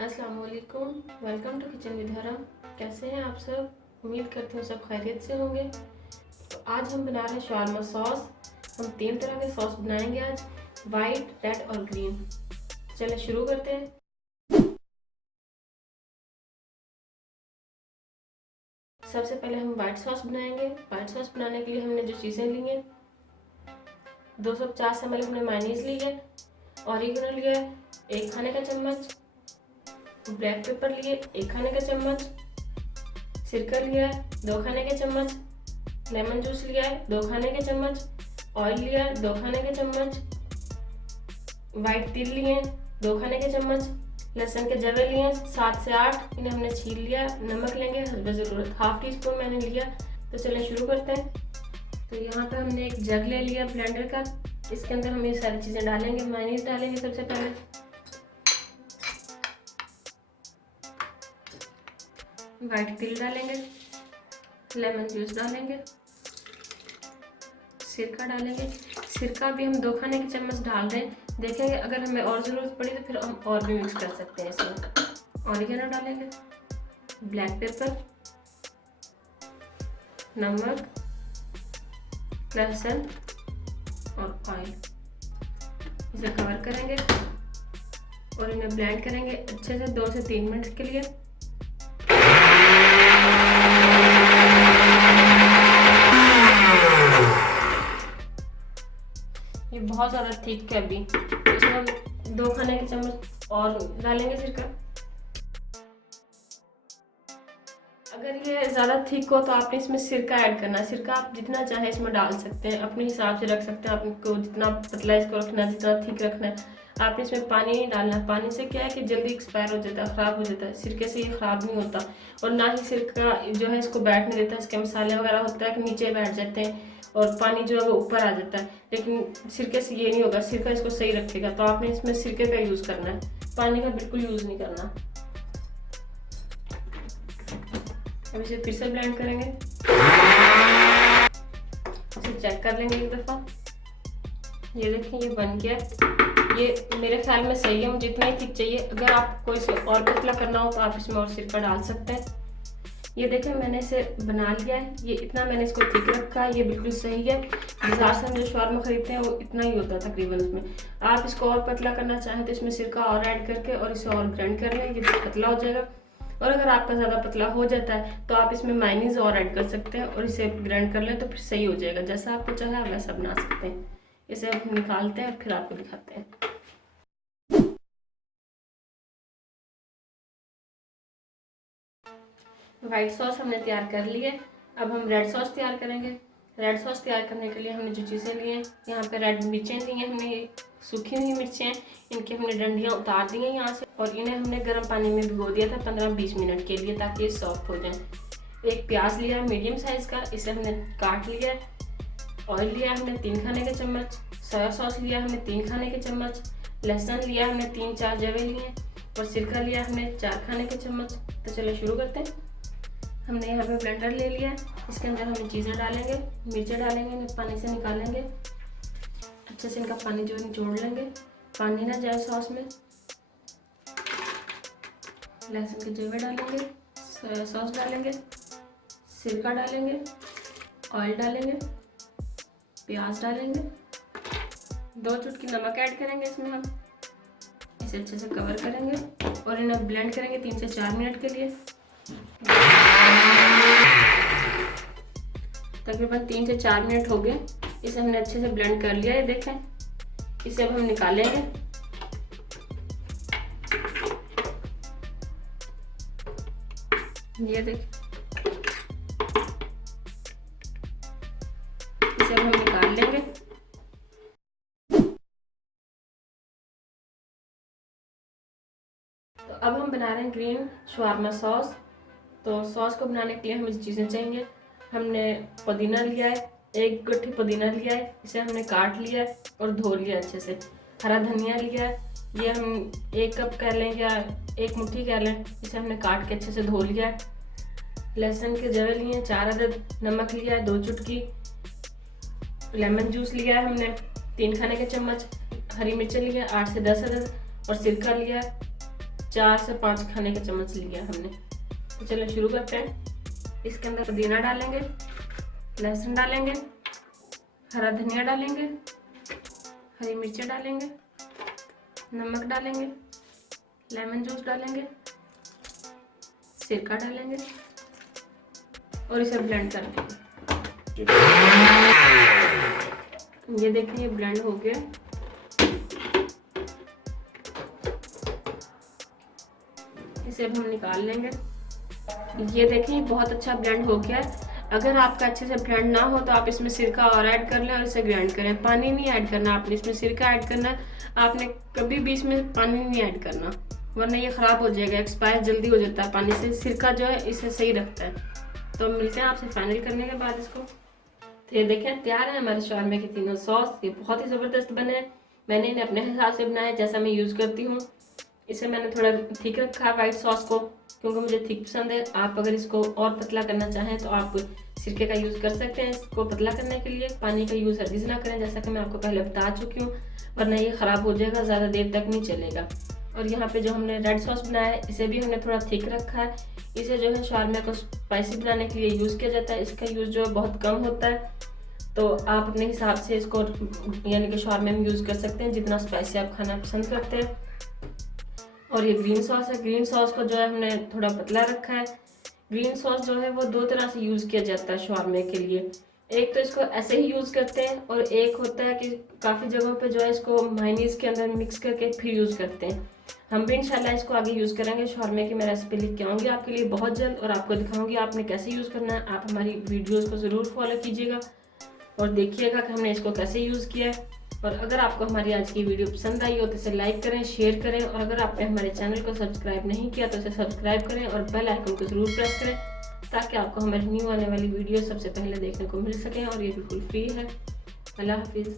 अस्सलाम वालेकुम। Welcome to kitchen with हरा। कैसे हैं आप सब? उम्मीद करती हूँ सब खैरियत से होंगे। तो आज हम बना रहे हैं शवारमा सॉस। हम 3 तरह के सॉस बनाएंगे आज, वाइट, रेड और ग्रीन। चलिए शुरू करते हैं। सबसे पहले हम वाइट सॉस बनाएंगे। वाइट सॉस बनाने के लिए हमने जो चीज़ें ली हैं, 250 ml हमने मायोनीज ली है, ऑरिगेनो लिया है 1 खाने का चम्मच, ब्लैक पेपर लिए 1 खाने का चम्मच, सिरका लिया है 2 खाने के चम्मच, लेमन जूस लिया है 2 खाने के चम्मच, ऑयल लिया है 2 खाने के चम्मच, वाइट तिल लिए हैं 2 खाने के चम्मच, लहसुन के जवे लिए हैं 7 से 8, इन्हें हमने छील लिया। नमक लेंगे हस्ब ज़रूरत, ½ टीस्पून मैंने लिया। तो चलिए शुरू करते हैं। तो यहाँ पे हमने एक जग ले लिया ब्लेंडर का, इसके अंदर हम ये सारी चीज़ें डालेंगे। मायोनीज डालेंगे सबसे पहले, वाइट तिल डालेंगे, लेमन जूस डालेंगे, सिरका डालेंगे। सिरका भी हम 2 खाने के चम्मच डाल रहे हैं। देखेंगे अगर हमें और ज़रूरत पड़ी तो फिर हम और भी मिक्स कर सकते हैं इसमें। ऑरिगेनो डालेंगे, ब्लैक पेपर, नमक, लहसुन और ऑयल। इसे कवर करेंगे और इन्हें ब्लेंड करेंगे अच्छे से 2 से 3 मिनट के लिए। ये बहुत ज़्यादा थिक है अभी, इसमें हम 2 खाने के चम्मच और डालेंगे सिरका। अगर ये ज़्यादा थिक हो तो आपने इसमें सिरका ऐड करना है। सिरका आप जितना चाहे इसमें डाल सकते हैं, अपने हिसाब से रख सकते हैं। आपको जितना पतला इसको रखना है, जितना थिक रखना है। आपने इसमें पानी नहीं डालना है। पानी से क्या है कि जल्दी एक्सपायर हो जाता है, ख़राब हो जाता है। सिरके से ये ख़राब नहीं होता, और ना ही सिरका जो है इसको बैठने देता है। इसके मसाले वगैरह होता है कि नीचे बैठ जाते हैं और पानी जो है वो ऊपर आ जाता है, लेकिन सिरके से ये नहीं होगा। सिरका इसको सही रखेगा। तो आपने इसमें सिरके का यूज़ करना है, पानी का बिल्कुल यूज़ नहीं करना। अब इसे फिर से ब्लेंड करेंगे, इसे चेक कर लेंगे एक दफ़ा। ये देखिए ये बन गया। ये मेरे ख्याल में सही है, मुझे इतना ही थिक चाहिए। अगर आपको इसे और पतला करना हो तो आप इसमें और सिरका डाल सकते हैं। ये देखें मैंने इसे बना लिया है। ये इतना मैंने इसको थिक रखा है, ये बिल्कुल सही है। बाजार से हम जो शवारमा खरीदते हैं वो इतना ही होता है तकरीबन उसमें। आप इसको और पतला करना चाहें तो इसमें सिरका और ऐड करके और इसे और ग्राइंड कर लें, ये पतला हो जाएगा। और अगर आपका ज़्यादा पतला हो जाता है तो आप इसमें मायोनीज और ऐड कर सकते हैं और इसे ग्राइंड कर लें तो फिर सही हो जाएगा। जैसा आपको चाहे आप वैसा बना सकते हैं। इसे हम निकालते हैं और फिर आपको दिखाते हैं। वाइट सॉस हमने तैयार कर ली है। अब हम रेड सॉस तैयार करेंगे। रेड सॉस तैयार करने के लिए हमने जो चीज़ें ली हैं, यहाँ पे रेड मिर्चें ली हैं हमने, ये सूखी हुई मिर्चें हैं। इनकी हमने डंडियाँ उतार दी हैं यहाँ से और इन्हें हमने गर्म पानी में भिगो दिया था 15-20 मिनट के लिए, ताकि ये सॉफ्ट हो जाए। एक प्याज लिया है मीडियम साइज़ का, इसे हमने काट लिया है। ऑयल लिया हमने 3 खाने के चम्मच, सोया सॉस लिया हमने 3 खाने के चम्मच, लहसुन लिया हमने 3-4 जवे लिए और सिरका लिया हमने 4 खाने के चम्मच। तो चलो शुरू करते हैं। हमने यहाँ पे ब्लेंडर ले लिया, इसके अंदर हम चीज़ें डालेंगे, मिर्चें डालेंगे, इन्हें पानी से निकालेंगे, अच्छे से इनका पानी जो निचोड़ लेंगे, पानी ना जाए सॉस में। लहसुन के जवे डालेंगे, सोया सॉस डालेंगे, सिरका डालेंगे, ऑयल डालेंगे, प्याज डालेंगे, 2 चुटकी नमक ऐड करेंगे इसमें हम। इसे अच्छे से कवर करेंगे और इन्हें ब्लेंड करेंगे 3 से 4 मिनट के लिए। तकरीबन 3 से 4 मिनट हो गए। इसे हमने अच्छे से ब्लेंड कर लिया है, देखें। इसे अब हम निकालेंगे। ये देखें, इसे अब हम निकाल लेंगे। तो अब हम बना रहे हैं ग्रीन शवारमा सॉस। तो सॉस को बनाने के लिए हमें चीज़ें चाहिए। हमने पुदीना लिया है, 1 गट्ठी पुदीना लिया है, इसे हमने काट लिया है और धो लिया अच्छे से। हरा धनिया लिया है, ये हम 1 कप कह लें या 1 मुट्ठी कह लें, इसे हमने काट के अच्छे से धो लिया है। लहसुन के जवे लिए हैं 4 अदद, नमक लिया है 2 चुटकी, लेमन जूस लिया है हमने 3 खाने के चम्मच, हरी मिर्चें लिया है 8 से 10 अदद और सिरका लिया है 4 से 5 खाने का चम्मच लिया हमने। तो चलो शुरू करते हैं। इसके अंदर पुदीना डालेंगे, लहसुन डालेंगे, हरा धनिया डालेंगे, हरी मिर्चें डालेंगे, नमक डालेंगे, लेमन जूस डालेंगे, सिरका डालेंगे और इसे ब्लेंड कर देंगे। ये देखिए ये ब्लेंड हो गया। इसे अब हम निकाल लेंगे। ये देखिए बहुत अच्छा ब्लेंड हो गया है। अगर आपका अच्छे से ब्लेंड ना हो तो आप इसमें सिरका और ऐड कर लें और इसे ग्राइंड करें। पानी नहीं ऐड करना, आपने इसमें सिरका ऐड करना है। आपने कभी भी इसमें पानी नहीं ऐड करना, वरना ये ख़राब हो जाएगा, एक्सपायर जल्दी हो जाता है पानी से। सिरका जो है इसे सही रखता है। तो मिलते हैं आपसे फाइनल करने के बाद इसको। तो ये देखें तैयार है हमारे शवारमे के तीनों सॉस। ये बहुत ही ज़बरदस्त बने हैं। मैंने इन्हें अपने हिसाब से बनाया जैसा मैं यूज़ करती हूँ। इसे मैंने थोड़ा थिक रखा है वाइट सॉस को, क्योंकि मुझे थिक पसंद है। आप अगर इसको और पतला करना चाहें तो आप सिरके का यूज़ कर सकते हैं। इसको पतला करने के लिए पानी का यूज़ हरगिज़ ना करें, जैसा कि मैं आपको पहले बता चुकी हूँ, वरना ये ख़राब हो जाएगा, ज़्यादा देर तक नहीं चलेगा। और यहाँ पे जो हमने रेड सॉस बनाया है इसे भी हमने थोड़ा थिक रखा है। इसे जो है शवारमे को स्पाइसी बनाने के लिए यूज़ किया जाता है। इसका यूज़ जो है बहुत कम होता है, तो आप अपने हिसाब से इसको यानी कि शवारमे में यूज़ कर सकते हैं जितना स्पाइसी आप खाना पसंद करते हैं। और ये ग्रीन सॉस है। ग्रीन सॉस को जो है हमने थोड़ा पतला रखा है। ग्रीन सॉस जो है वो 2 तरह से यूज़ किया जाता है शवारमे के लिए। एक तो इसको ऐसे ही यूज़ करते हैं और एक होता है कि काफ़ी जगहों पे जो है इसको मायोनीज़ के अंदर मिक्स करके फिर यूज़ करते हैं। हम भी इंशाल्लाह इसको आगे यूज़ करेंगे। शवारमे की मैं रेसिपी लिख के आऊँगी आपके लिए बहुत जल्द और आपको दिखाऊँगी आपने कैसे यूज़ करना है। आप हमारी वीडियोज़ को ज़रूर फॉलो कीजिएगा और देखिएगा कि हमने इसको कैसे यूज़ किया है। और अगर आपको हमारी आज की वीडियो पसंद आई हो तो इसे लाइक करें, शेयर करें और अगर आपने हमारे चैनल को सब्सक्राइब नहीं किया तो इसे सब्सक्राइब करें और बेल आइकन को ज़रूर प्रेस करें, ताकि आपको हमारी न्यू आने वाली वीडियो सबसे पहले देखने को मिल सकें। और ये बिल्कुल फ्री है। अल्लाह हाफिज़।